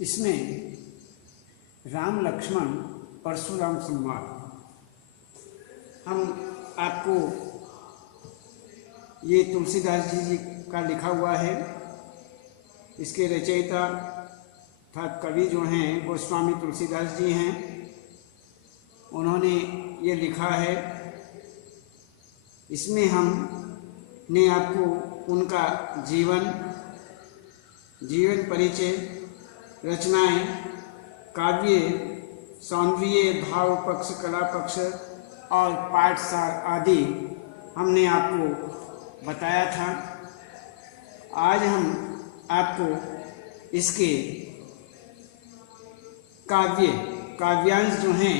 इसमें राम लक्ष्मण परशुराम संवाद हम आपको ये तुलसीदास जी का लिखा हुआ है। इसके रचयिता अर्थात कवि जो हैं गोस्वामी तुलसीदास जी हैं। उन्होंने ये लिखा है। इसमें हमने आपको उनका जीवन परिचय, रचनाएं, काव्य, सौंदर्य, भाव पक्ष, कला पक्ष और पाठसार आदि हमने आपको बताया था। आज हम आपको इसके काव्यांश जो हैं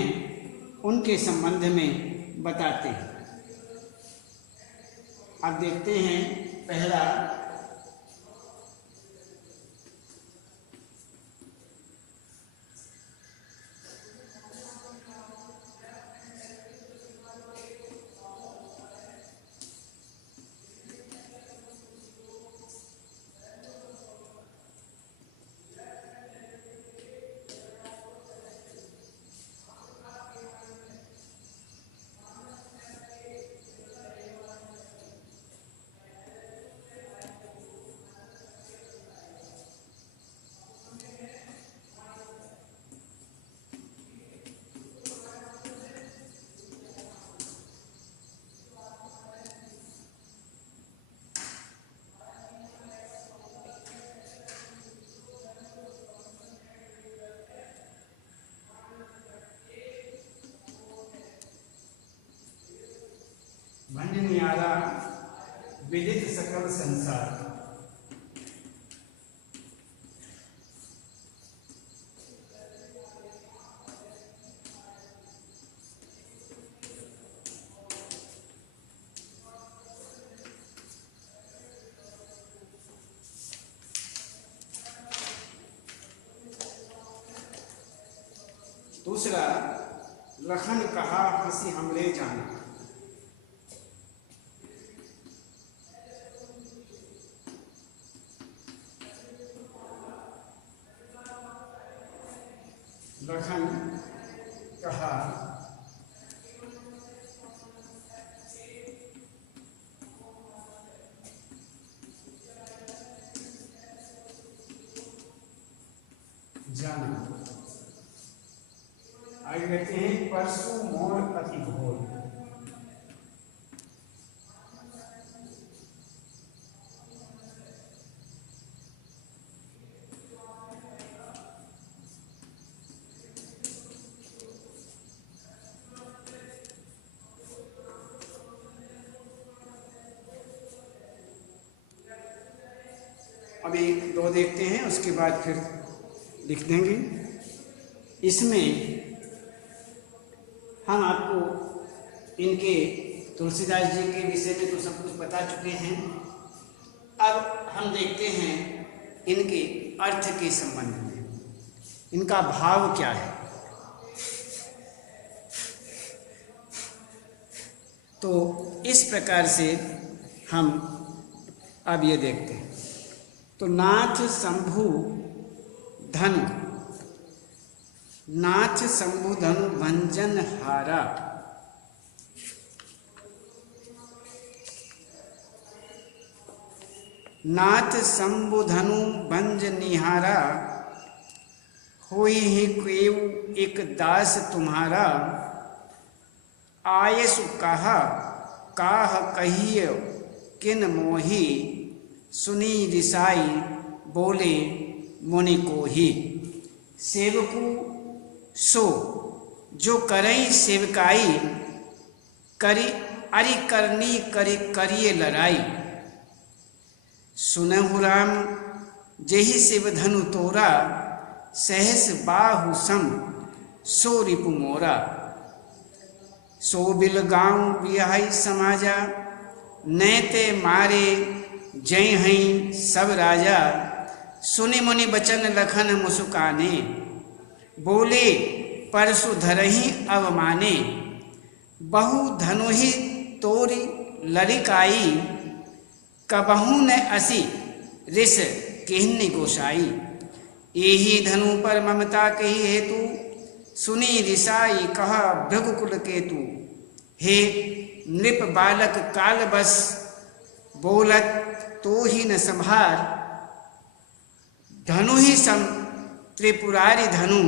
उनके संबंध में बताते हैं। अब देखते हैं पहला भंज न्यारा विदित सकल संसार। दूसरा, लखन कहा हंसी हमरे जाना। लखन कहा जाना। आगे कहते हैं परसु मोर अति भोर। अब एक दो देखते हैं, उसके बाद फिर लिख देंगे। इसमें हम आपको इनके तुलसीदास जी के विषय में तो सब कुछ बता चुके हैं। अब हम देखते हैं इनके अर्थ के संबंध में, इनका भाव क्या है। तो इस प्रकार से हम अब ये देखते हैं। तो नाथ शंभु धनु, नाथ शंभु धनु भंजन हारा। नाथ शंभु धनु भंज निहारा, होई ही केव एक दास तुम्हारा। आयसु कहा काह कहिए किन मोही, सुनी रिसाई बोले मुनि को ही। सेवकू सो जो करई सेवकाई, करी अरि करनी करी करिए लड़ाई। सुनहु राम जेहि शिव धनु तोरा, सहस बाहु सम सो रिपु मोरा। सो बिल गाँव बिहाई समाजा, नैते मारे जय हई सब राजा। सुनि मुनि बचन लखन मुसुकाने, बोले परसु धरही अवमाने। बहु धनुहि तोरी लड़िकाई, कबहू न असी रिस किन्नि गोसाई। एही धनु पर ममता कही हेतु, सुनी रिसाई कहा भृगुकुल केतु। हे नृप बालक काल बस, बोलत तो ही न संभार। धनु ही सम त्रिपुरारी धनु,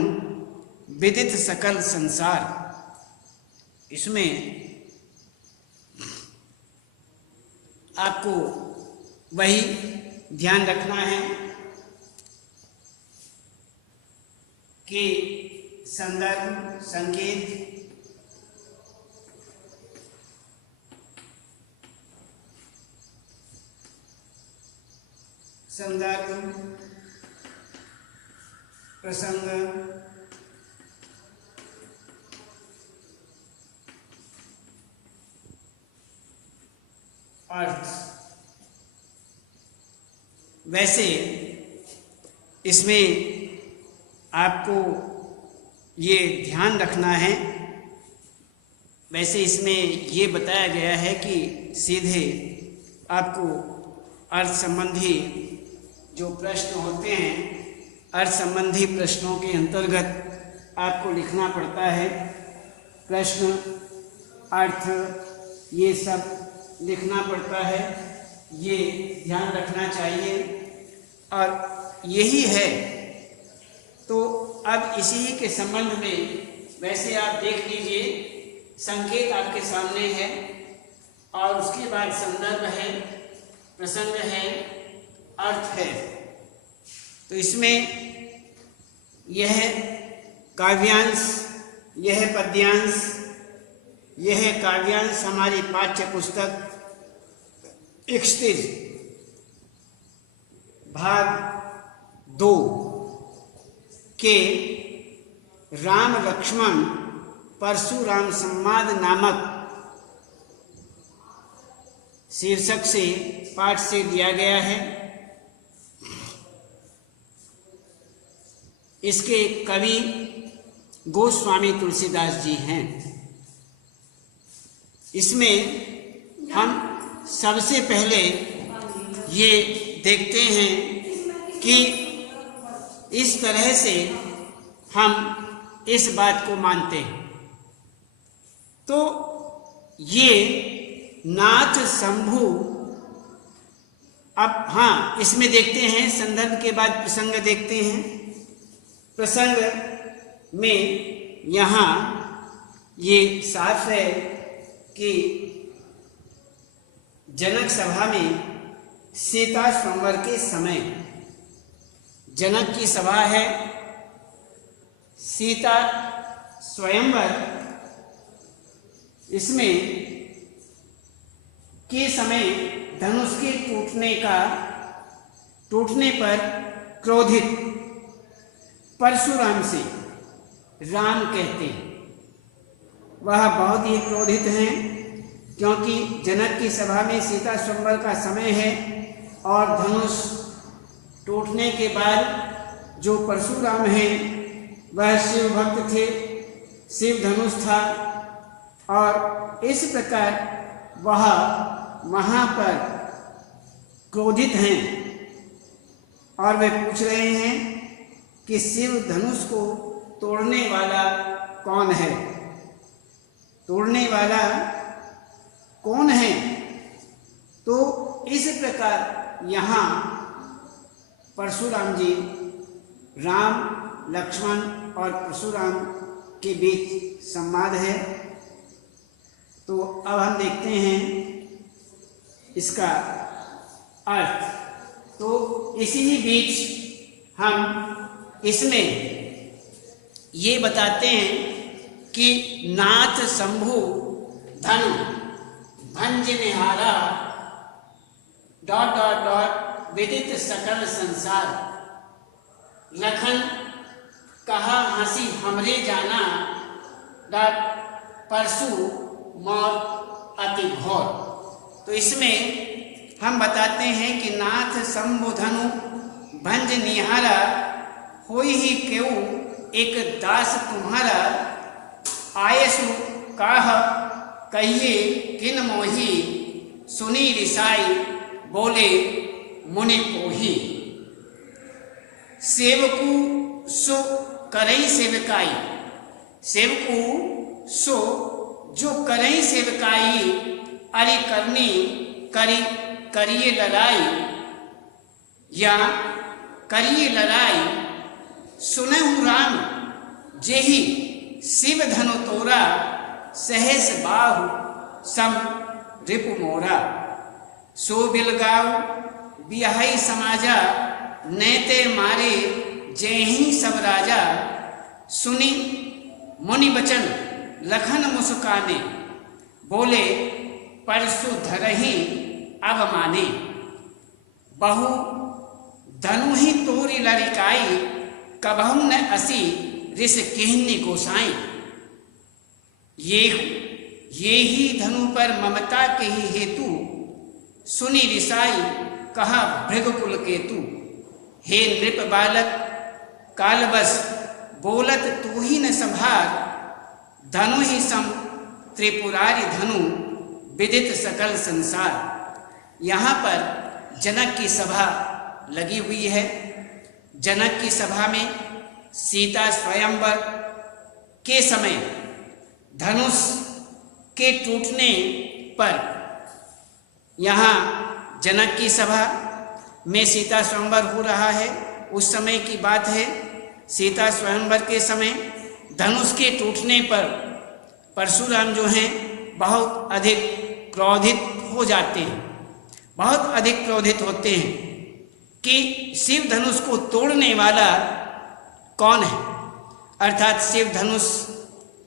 विदित सकल संसार। इसमें आपको वही ध्यान रखना है कि संदर्भ, संकेत, संदर्भ, प्रसंग, अर्थ। वैसे इसमें आपको ये ध्यान रखना है, वैसे इसमें ये बताया गया है कि सीधे आपको अर्थ संबंधी जो प्रश्न होते हैं, अर्थ संबंधी प्रश्नों के अंतर्गत आपको लिखना पड़ता है। प्रश्न, अर्थ, ये सब लिखना पड़ता है, ये ध्यान रखना चाहिए और यही है। तो अब इसी के संबंध में वैसे आप देख लीजिए, संकेत आपके सामने है और उसके बाद संदर्भ है, प्रसंग है, अर्थ है। तो इसमें यह काव्यांश, यह पद्यांश, यह काव्यांश हमारी पाठ्य पुस्तक 31 भाग 2 के राम लक्ष्मण परशुराम संवाद नामक शीर्षक से पाठ से दिया गया है। इसके कवि गोस्वामी तुलसीदास जी हैं। इसमें हम सबसे पहले ये देखते हैं कि इस तरह से हम इस बात को मानते हैं। तो ये नाथ शंभु, अब हाँ इसमें देखते हैं, संदर्भ के बाद प्रसंग देखते हैं। प्रसंग में यहाँ ये साफ है कि जनक सभा में सीता स्वयंवर के समय, जनक की सभा है, सीता स्वयंवर, इसमें के समय धनुष के टूटने पर क्रोधित परशुराम से राम कहते हैं। वह बहुत ही क्रोधित हैं, क्योंकि जनक की सभा में सीता स्वयंवर का समय है और धनुष टूटने के बाद जो परशुराम हैं वह शिव भक्त थे, शिव धनुष था और इस प्रकार वह वहाँ पर क्रोधित हैं और वे पूछ रहे हैं कि शिव धनुष को तोड़ने वाला कौन है, तोड़ने वाला कौन है। तो इस प्रकार यहाँ परशुराम जी, राम, लक्ष्मण और परशुराम के बीच संवाद है। तो अब हम देखते हैं इसका अर्थ। तो इसी बीच हम इसमें ये बताते हैं कि नाथ शंभु धनु भंज निहारा ... विदित सकल संसार। लखन कहा हंसी हमरे जाना, परशु मौत अति घोर। तो इसमें हम बताते हैं कि नाथ शंभु धनु भंज निहारा, होई ही क्यों एक दास तुम्हारा, आयसु काह कहिए किन मोही, सुनी रिसाई बोले मुनि कोही। सेवकू सो करई सेवकाई, सेवकू सो जो करई सेवकाई, अरे करनी करी करिए लड़ाई, या करिए लड़ाई, सुनहु राम जेहि शिव धनु तोरा, सहस बाहु सम रिपु मोरा, सो बिलगाव बिहाई समाजा, नैते मारे जेहि सब राजा, सुनी मुनि बचन लखन मुस्काने, बोले परसु धरहि अब माने, बहु धनु ही तोरी लड़िकाई, कबहु न असी रिस किन्नी गोसाई, ये ही धनु पर ममता के ही हेतु, सुनी रिसाई कहा भृगकुल केतु, हे नृप बालक कालबस बोलत तू ही न संभार, धनु ही सम त्रिपुरारी धनु विदित सकल संसार। यहाँ पर जनक की सभा लगी हुई है। जनक की सभा में सीता स्वयंवर के समय धनुष के टूटने पर, यहाँ जनक की सभा में सीता स्वयंवर हो रहा है, उस समय की बात है। सीता स्वयंवर के समय धनुष के टूटने पर परशुराम जो हैं बहुत अधिक क्रोधित हो जाते हैं, बहुत अधिक क्रोधित होते हैं कि शिव धनुष को तोड़ने वाला कौन है, अर्थात शिव धनुष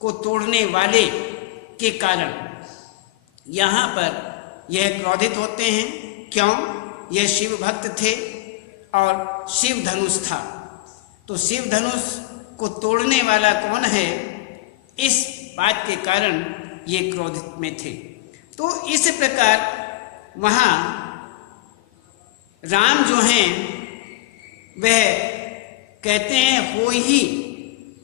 को तोड़ने वाले के कारण यहाँ पर यह क्रोधित होते हैं। क्यों? यह शिव भक्त थे और शिव धनुष था, तो शिव धनुष को तोड़ने वाला कौन है, इस बात के कारण ये क्रोधित में थे। तो इस प्रकार वहाँ राम जो हैं वह कहते हैं हो ही,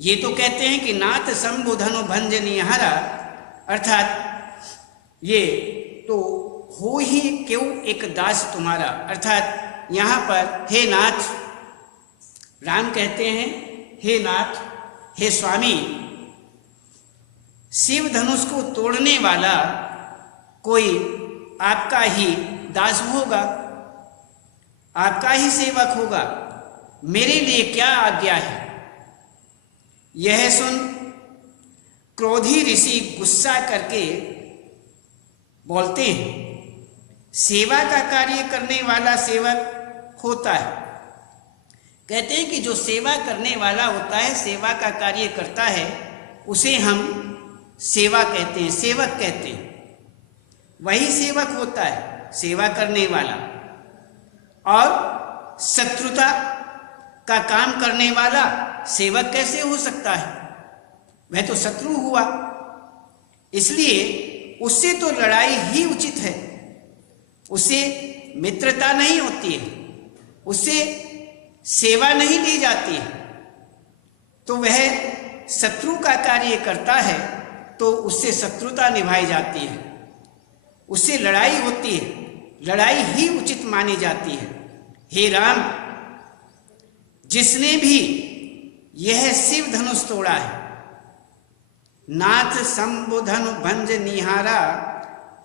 ये तो कहते हैं कि नाथ शंभु धनु भंजनिहारा, अर्थात ये तो हो ही क्यों एक दास तुम्हारा, अर्थात यहाँ पर हे नाथ, राम कहते हैं हे नाथ, हे स्वामी, शिव धनुष को तोड़ने वाला कोई आपका ही दास होगा, आपका ही सेवक होगा, मेरे लिए क्या आज्ञा है। यह सुन क्रोधी ऋषि गुस्सा करके बोलते हैं, सेवा का कार्य करने वाला सेवक होता है। कहते हैं कि जो सेवा करने वाला होता है, सेवा का कार्य करता है, उसे हम सेवा कहते हैं, सेवक कहते हैं। वही सेवक होता है, सेवा करने वाला। और शत्रुता का काम करने वाला सेवक कैसे हो सकता है? वह तो शत्रु हुआ, इसलिए उससे तो लड़ाई ही उचित है, उससे मित्रता नहीं होती है, उससे सेवा नहीं दी जाती है। तो वह शत्रु का कार्य करता है तो उससे शत्रुता निभाई जाती है, उससे लड़ाई होती है, लड़ाई ही उचित मानी जाती है। हे राम, जिसने भी यह शिव धनुष तोड़ा है, नाथ शंभु धनु भंज निहारा,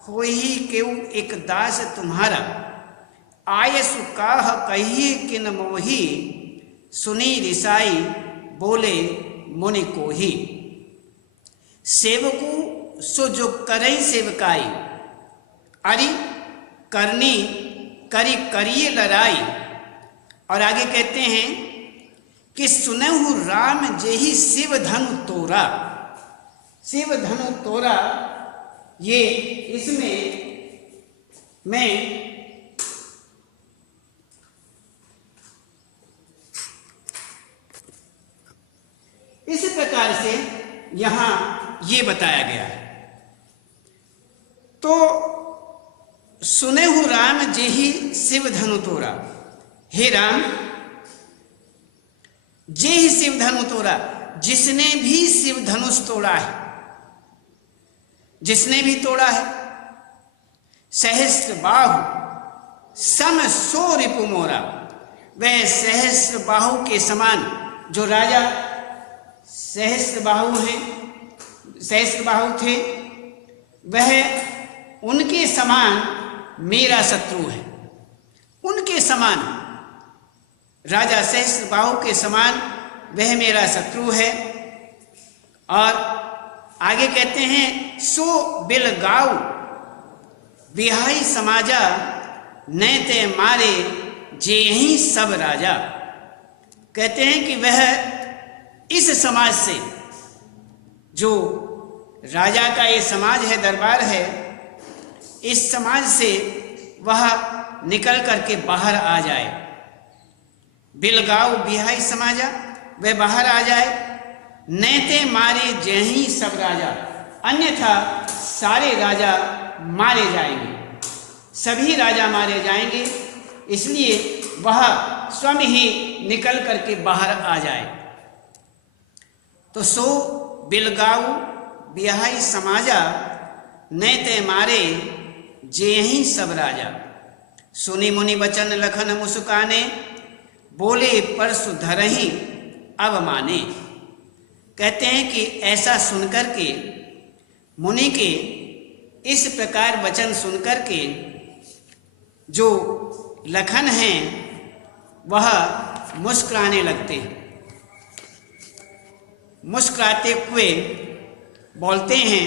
हो ही केउ एक दास तुम्हारा, आयसु काह कहिए किन मोही, सुनी रिसाई बोले मुनि को ही। सेवकू सो जो करई सेवकाई, अरि करनी करी करिए लड़ाई। और आगे कहते हैं कि सुनहु राम जेहि शिव धनु तोरा, शिव धनु तोरा, ये इसमें मैं इस प्रकार से यहां ये बताया गया है। तो सुनेहु राम जेहि शिव धनु तोरा, हे राम, जेहि शिव धनु तोरा, जिसने भी शिव धनुष तोड़ा है, जिसने भी तोड़ा है, सहस्त्र बाहु सम सो रिपु मोरा, वह सहस्त्रबाहु के समान, जो राजा सहस्त्रबाहु थे, वह उनके समान मेरा शत्रु है। उनके समान, राजा सहस्त्रबाहु के समान वह मेरा शत्रु है। और आगे कहते हैं, सो बिलगाऊ बिहाई समाजा, नैते मारे जे यही सब राजा। कहते हैं कि वह इस समाज से, जो राजा का ये समाज है, दरबार है, इस समाज से वह निकल करके बाहर आ जाए। बिलगाऊ बिहाई समाजा, वह बाहर आ जाए। नैते मारे जही सब राजा, अन्यथा सारे राजा मारे जाएंगे, सभी राजा मारे जाएंगे। इसलिए वह स्वयं ही निकल करके बाहर आ जाए। तो सो बिलगाऊ बिहाई समाजा, नैते मारे जेही सब राजा। सुनी मुनि वचन लखन मुस्काने, बोले परसु धरही अब माने। कहते हैं कि ऐसा सुनकर के, मुनि के इस प्रकार वचन सुनकर के जो लखन हैं वह मुस्कुराने लगते हैं। मुस्कुराते हुए बोलते हैं,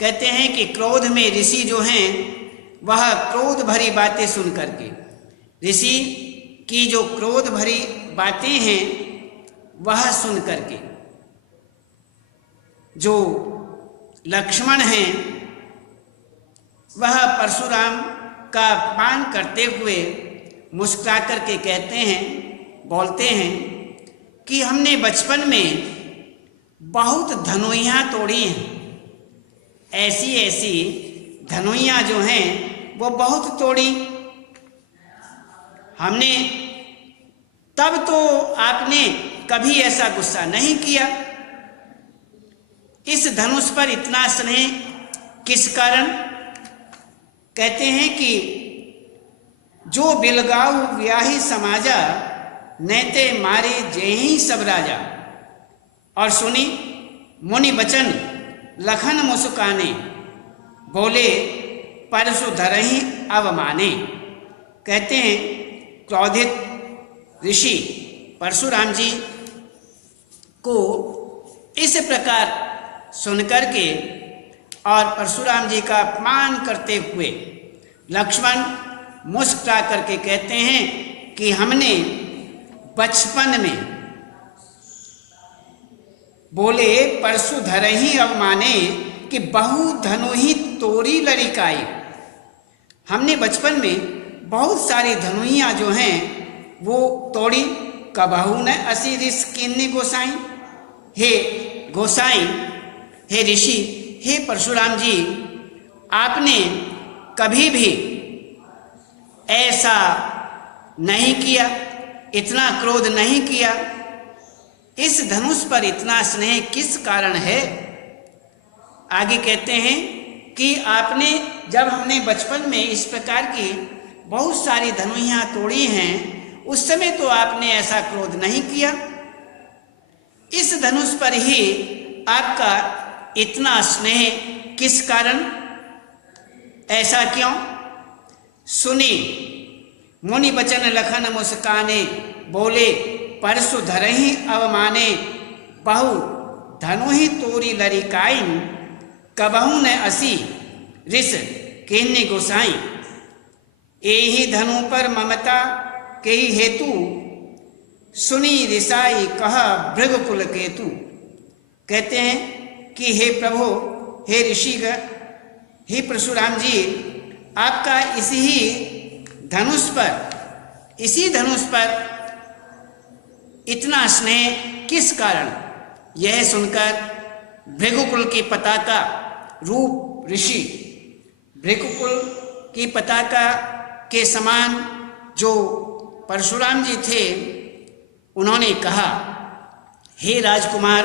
कहते हैं कि क्रोध में ऋषि जो हैं वह क्रोध भरी बातें सुन करके, ऋषि की जो क्रोध भरी बातें हैं वह सुन करके, जो लक्ष्मण हैं वह परशुराम का अपमान करते हुए मुस्कुरा करके कहते हैं, बोलते हैं कि हमने बचपन में बहुत धनुइयाँ तोड़ी हैं। ऐसी ऐसी धनुइयाँ जो हैं वो बहुत तोड़ी हमने। तब तो आपने कभी ऐसा गुस्सा नहीं किया। इस धनुष पर इतना स्नेह किस कारण? कहते हैं कि जो बिलगाऊ व्याही समाजा, नैते मारे जेही सब राजा। और सुनी मुनि वचन लखन मुस्काने, बोले परसु धरही अब माने। कहते हैं क्रोधित ऋषि परशुराम जी को इस प्रकार सुनकर के और परशुराम जी का अपमान करते हुए लक्ष्मण मुस्कुरा करके कहते हैं कि हमने बचपन में, बोले परसु धरही अब माने, कि बहु धनु ही तोरी लड़िकाई। हमने बचपन में बहुत सारी धनुइयाँ जो हैं वो तोड़ी। कबहू न असी ऋष किन्नी गोसाई। हे गोसाई, हे ऋषि, हे परशुराम जी, आपने कभी भी ऐसा नहीं किया, इतना क्रोध नहीं किया। इस धनुष पर इतना स्नेह किस कारण है? आगे कहते हैं कि आपने, जब हमने बचपन में इस प्रकार की बहुत सारी धनुइयाँ तोड़ी हैं, उस समय तो आपने ऐसा क्रोध नहीं किया। इस धनुष पर ही आपका इतना स्नेह किस कारण? ऐसा क्यों? सुनी मुनि वचन लखन मुस्काने, बोले परसु धरही अब माने, बहु धनु ही तोरी लड़िकाइन, कबहू न असी ऋष किन्नी गोसाई। एही धनु पर ममता के ही हेतु, सुनी रिसाई कहा भृगकुल केतु। कहते हैं कि हे प्रभु, हे ऋषिगण, हे परशुराम जी, आपका इसी धनुष पर इतना स्नेह किस कारण? यह सुनकर भृगुकुल की पताका रूप ऋषि, भृगुकुल की पताका के समान जो परशुराम जी थे, उन्होंने कहा, हे राजकुमार,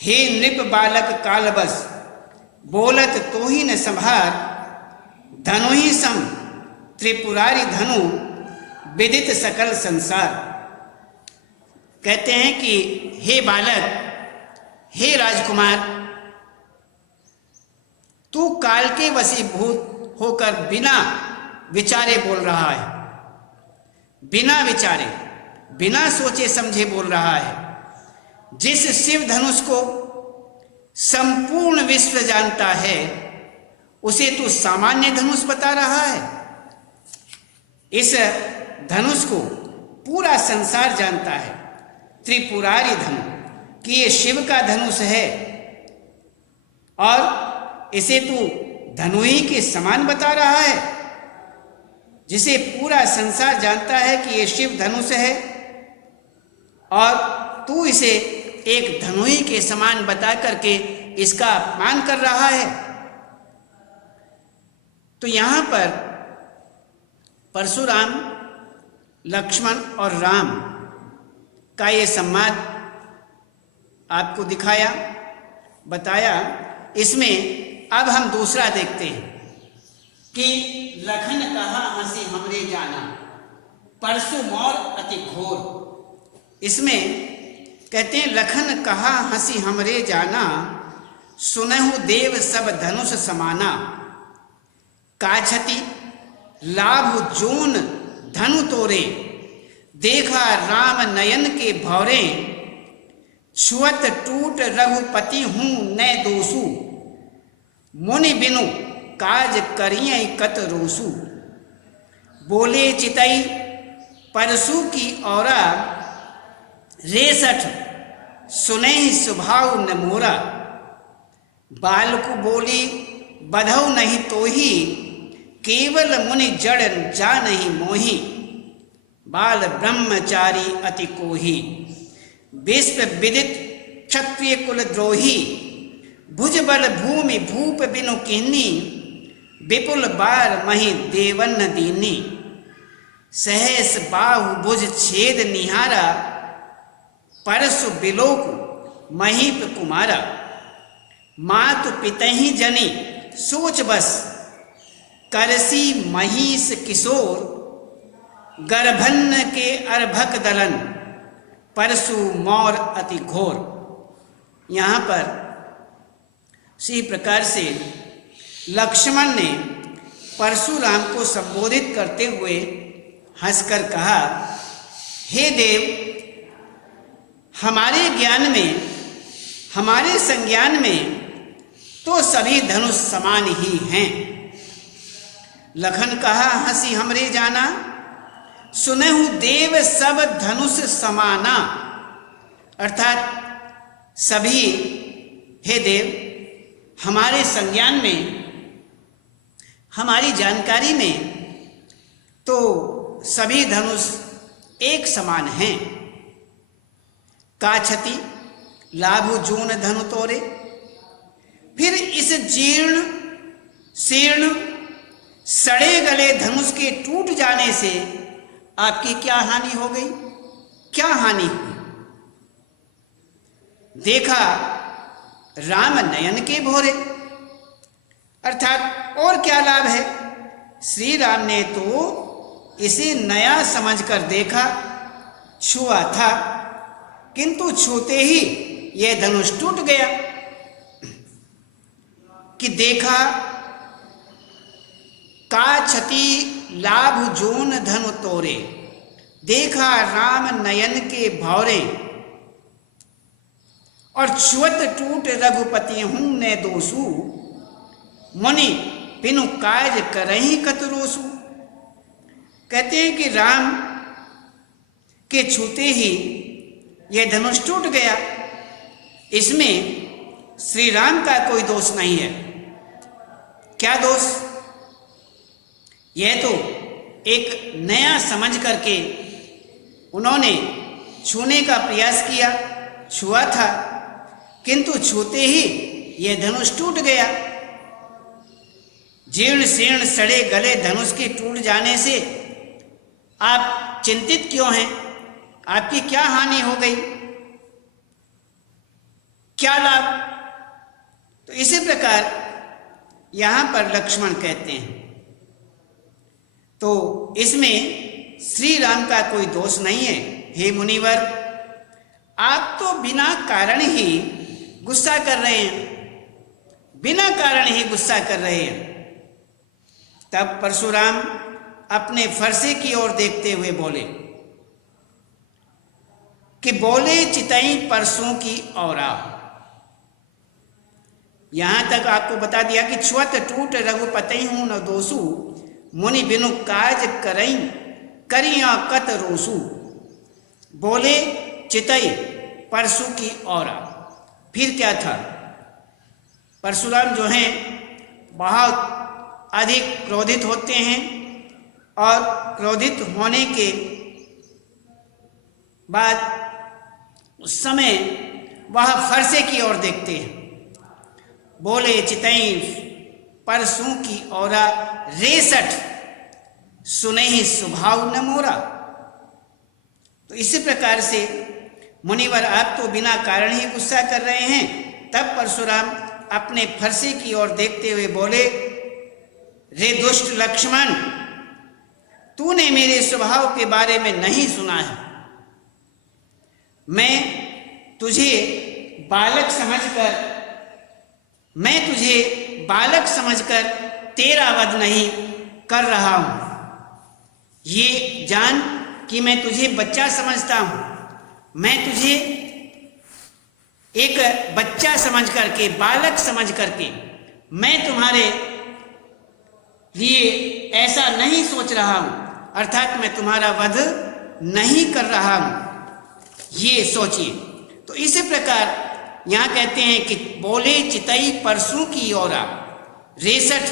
हे नृप बालक कालबस, बोलत तो ही न संभार, धनु ही सम त्रिपुरारी धनु विदित सकल संसार। कहते हैं कि हे बालक, हे राजकुमार, तू काल के वशीभूत होकर बिना विचारे बोल रहा है, बिना विचारे, बिना सोचे समझे बोल रहा है। जिस शिव धनुष को संपूर्ण विश्व जानता है उसे तू सामान्य धनुष बता रहा है। इस धनुष को पूरा संसार जानता है, त्रिपुरारी धनु, कि ये शिव का धनुष है और इसे तू धनुही के समान बता रहा है, जिसे पूरा संसार जानता है कि ये शिव धनुष है और तू इसे एक धनुही के समान बता करके इसका अपमान कर रहा है। तो यहां पर परशुराम, लक्ष्मण और राम का ये संवाद आपको दिखाया, बताया। इसमें अब हम दूसरा देखते हैं कि लखन कहा हंसी हमरे जाना, परशु मोर अति घोर। इसमें कहते हैं लखन कहा हंसी हमरे जाना, सुनहु देव सब धनुष समाना। काछति लाभ जोन धनु तोरे, देखा राम नयन के भौरे। छुअत टूट रघुपति हूँ नै दोषु, मुनि बिनु काज करिय कत रोसु। बोले चितई परशु की औरा, रेसठ सुनहि स्वभाव न मोरा। बालकु बोली बधौ नहीं तोही, केवल मुनि जड़ जा नहीं मोही। बाल ब्रह्मचारी अति कोही, विश्व विदित क्षत्रिय कुल द्रोही। भुजबल भूमि भूप बिनु किन्नी, विपुल बार मही देवन दीनी। सहस बाहु भुज छेद निहारा, परसु बिलोक महीप कुमारा। मातु पितहि जनी सोच बस, करसी महिष किशोर। गर्भन्न के अर्भक दलन, परशु मौर अति घोर। यहाँ पर इसी प्रकार से लक्ष्मण ने परशुराम को संबोधित करते हुए हंसकर कहा, हे देव, हमारे ज्ञान में, हमारे संज्ञान में तो सभी धनुष समान ही हैं। लखन कहा हंसी हमरे जाना, सुनहु देव सब धनुष समाना। अर्थात सभी, हे देव, हमारे संज्ञान में, हमारी जानकारी में तो सभी धनुष एक समान हैं। काछति लाभु जून धनु तोरे। फिर इस जीर्ण शीर्ण सड़े गले धनुष के टूट जाने से आपकी क्या हानि हो गई? क्या हानि हुई? देखा राम नयन के भोरे, अर्थात और क्या लाभ है? श्री राम ने तो इसे नया समझकर देखा, छुआ था, किंतु छूते ही यह धनुष टूट गया। कि देखा काछति लाभ जोन धनु तोरे, देखा राम नयन के भौरे। और छुअत टूट रघुपति हूं ने दोषु, मुनि बिनु काज करहि कतरोसु। कहते हैं कि राम के छूते ही यह धनुष टूट गया। इसमें श्री राम का कोई दोष नहीं है। क्या दोष? यह तो एक नया समझ करके उन्होंने छूने का प्रयास किया, छुआ था, किंतु छूते ही यह धनुष टूट गया। जीर्ण शीर्ण सड़े गले धनुष के टूट जाने से आप चिंतित क्यों हैं? आपकी क्या हानि हो गई? क्या लाभ? तो इसी प्रकार यहां पर लक्ष्मण कहते हैं। तो इसमें श्री राम का कोई दोष नहीं है। हे मुनिवर, आप तो बिना कारण ही गुस्सा कर रहे हैं, बिना कारण ही गुस्सा कर रहे हैं। तब परशुराम अपने फरसे की ओर देखते हुए बोले कि बोले चितई परसों की औरा। यहां तक आपको बता दिया कि छुअत टूट रघुपति हूं न दोषु, मुनि बिनु काज करई करिया कत रोसु। बोले चितई परसु की औरा। फिर क्या था? परशुराम जो हैं बहुत अधिक क्रोधित होते हैं और क्रोधित होने के बाद उस समय वह फरसे की ओर देखते हैं। बोले चितई परसों की औरा, रेसठ सुनहि स्वभाव न मोरा। तो इसी प्रकार से मुनिवर, आप तो बिना कारण ही गुस्सा कर रहे हैं। तब परशुराम अपने फरसे की ओर देखते हुए बोले, रे दुष्ट लक्ष्मण, तूने मेरे स्वभाव के बारे में नहीं सुना है। मैं तुझे बालक समझकर तेरा वध नहीं कर रहा हूं। ये जान कि मैं तुझे बच्चा समझता हूं। मैं तुझे एक बच्चा समझ करके, बालक समझ करके मैं तुम्हारे लिए ऐसा नहीं सोच रहा हूं, अर्थात मैं तुम्हारा वध नहीं कर रहा हूं। ये सोचिए। तो इसी प्रकार यहां कहते हैं कि बोले चितई परसों की ओरा, रेसठ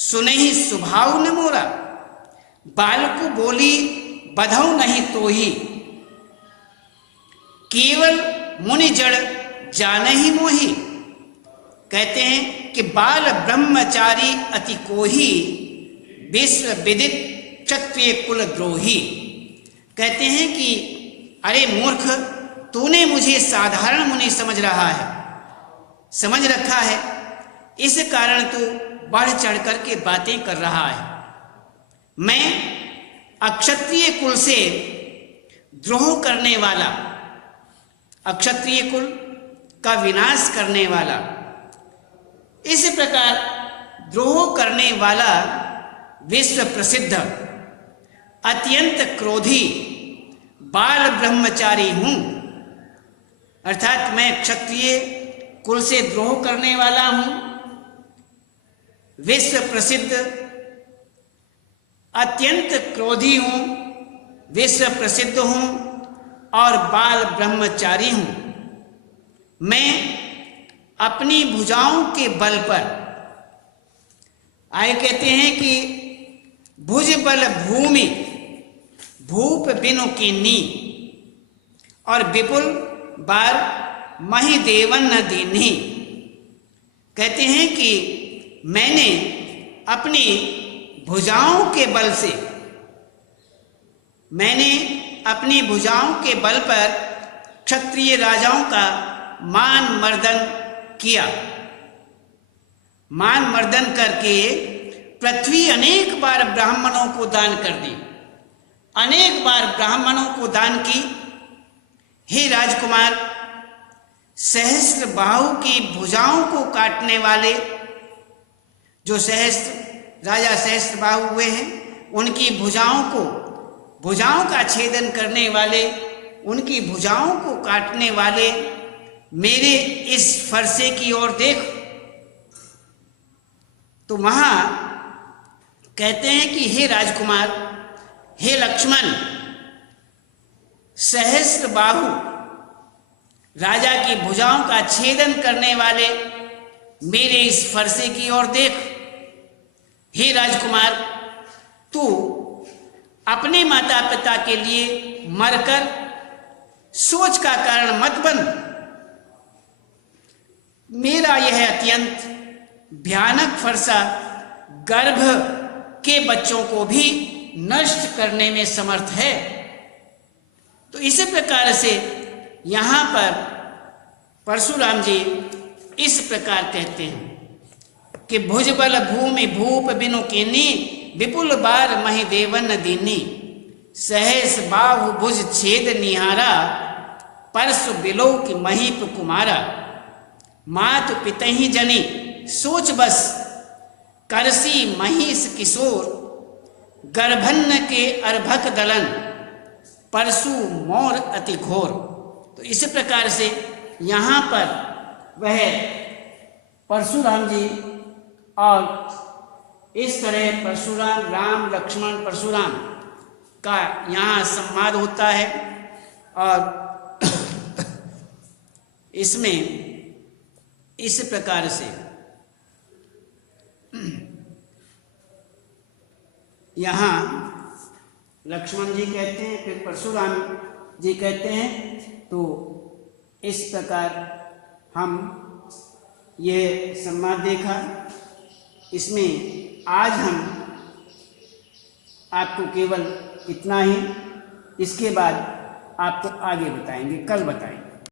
सुनहि स्वभाव न मोरा। बालकु बोली बधौ नहीं तो ही, केवल मुनि जड़ जानहि मोहि। कहते हैं कि बाल ब्रह्मचारी अति कोही, विश्व विदित क्षत्रिय कुल द्रोही। कहते हैं कि अरे मूर्ख, तूने मुझे साधारण मुनि समझ रखा है, इस कारण तू बढ़ चढ़ करके बातें कर रहा है। मैं अक्षत्रिय कुल से द्रोह करने वाला, अक्षत्रिय कुल का विनाश करने वाला, इस प्रकार द्रोह करने वाला विश्व प्रसिद्ध अत्यंत क्रोधी बाल ब्रह्मचारी हूं। अर्थात मैं क्षत्रिय कुल से द्रोह करने वाला हूं, विश्व प्रसिद्ध अत्यंत क्रोधी हूं, विश्व प्रसिद्ध हूं और बाल ब्रह्मचारी हूं। मैं अपनी भुजाओं के बल पर, आए कहते हैं कि भुज बल भूमि भूप बिनु कीन्ही, और विपुल बार मही देवन न दीन्ही। कहते हैं कि मैंने अपनी भुजाओं के बल से, मैंने अपनी भुजाओं के बल पर क्षत्रिय राजाओं का मान मर्दन किया। मान मर्दन करके पृथ्वी अनेक बार ब्राह्मणों को दान कर दी, अनेक बार ब्राह्मणों को दान की। हे राजकुमार, सहस्त्र बाहु की भुजाओं को काटने वाले, जो राजा सहस्त्र बाहु हुए हैं, उनकी भुजाओं का छेदन करने वाले, उनकी भुजाओं को काटने वाले मेरे इस फरसे की ओर देख। तो वहां कहते हैं कि हे राजकुमार, हे लक्ष्मण, सहस्त्र बाहु राजा की भुजाओं का छेदन करने वाले मेरे इस फरसे की ओर देख। हे राजकुमार, तू अपने माता पिता के लिए मरकर सोच का कारण मत बन। मेरा यह अत्यंत भयानक फरसा गर्भ के बच्चों को भी नष्ट करने में समर्थ है। तो इसी प्रकार से यहां पर परशुराम जी इस प्रकार कहते हैं कि भुजबल भूमि भूप बिनु कीन्ही, विपुल बार महि देवन दीनी, सहस बाहु भुज छेद निहारा, परसु बिलोक महीप कुमारा, मातु पितहि जनी सोच बस, करसी महिष किशोर, गर्भन्न के अर्भक दलन, परसु मोर अति घोर। तो इस प्रकार से यहाँ पर वह परशुराम जी और इस तरह परशुराम, राम, लक्ष्मण, परशुराम का यहाँ संवाद होता है। और इसमें इस प्रकार से यहाँ लक्ष्मण जी कहते हैं, फिर परशुराम जी कहते हैं। तो इस प्रकार हम ये संवाद देखा। इसमें आज हम आपको केवल इतना ही, इसके बाद आपको आगे बताएंगे, कल बताएंगे।